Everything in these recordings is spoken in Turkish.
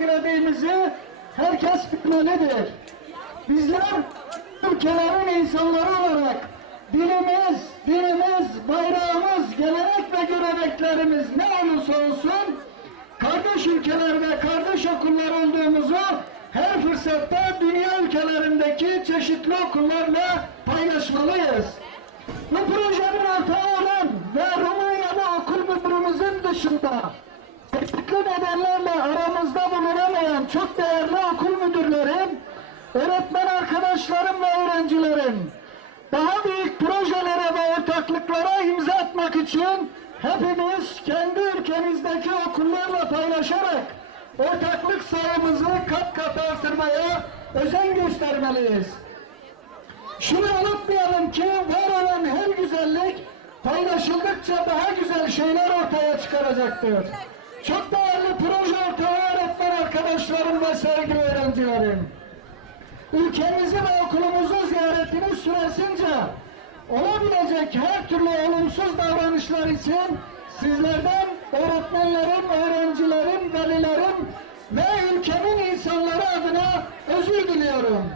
söylediğimizi herkes bilmelidir. Bizler ülkelerin insanları olarak dilimiz, dinimiz, bayrağımız, gelenek ve göreneklerimiz ne olursa olsun kardeş ülkeler ve kardeş okullar olduğumuzu her fırsatta dünya ülkelerindeki çeşitli okullarla paylaşmalıyız. Bu projenin ortağı olan ve Romanya'da okul müdürümüzün dışında çeşitli nedenlerle aramızda bulunamayan çok değerli okul müdürlerim, öğretmen arkadaşlarım ve öğrencilerim daha büyük projelere ve ortaklıklara imza atmak için hepimiz kendi ülkemizdeki okullarla paylaşarak ortaklık sayımızı kat kat artırmaya özen göstermeliyiz. Şunu unutmayalım ki var olan her güzellik paylaşıldıkça daha güzel şeyler ortaya çıkaracaktır. Çok değerli proje ortağı öğretmen arkadaşlarım ve sevgili öğrencilerim. Ülkemizi ve okulumuzu ziyaretiniz süresince olabilecek her türlü olumsuz davranışlar için sizlerden öğretmenlerim, öğrencilerim, velilerim ve ülkemin insanları adına özür diliyorum.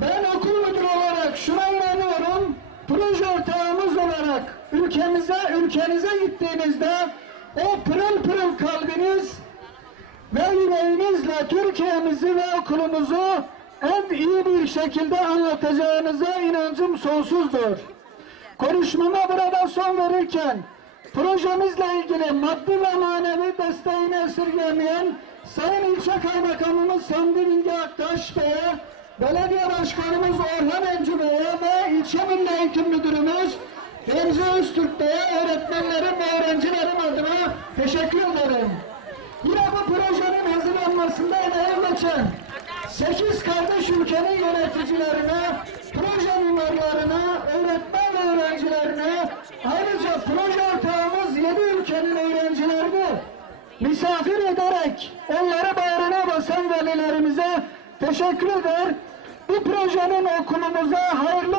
Ben okul müdürü olarak şuna inanıyorum. Proje ortağımız olarak ülkemize, ülkenize gittiğinizde o pırıl pırıl kalbiniz ve yüreğinizle Türkiye'mizi ve okulumuzu en iyi bir şekilde anlatacağınıza inancım sonsuzdur. Konuşmama burada son verirken projemizle ilgili maddi ve manevi desteğini esirgemeyen Sayın İlçe Kaymakamımız Samdi Bilge Aktaş Bey'e, Belediye Başkanımız Orhan Encü Bey'e ve İlçe Milli Eğitim Müdürümüz Remzi Öztürk Bey'e öğretmenlerim ve teşekkür ederim. Yine bu projenin hazırlanmasında emeği geçen 8 kardeş ülkenin yöneticilerine, proje mimarlarına, öğretmen ve öğrencilerine, ayrıca proje ortağımız 7 ülkenin öğrencilerini misafir ederek onları bağrına basan velilerimize teşekkür eder. Bu projenin okulumuza hayırlı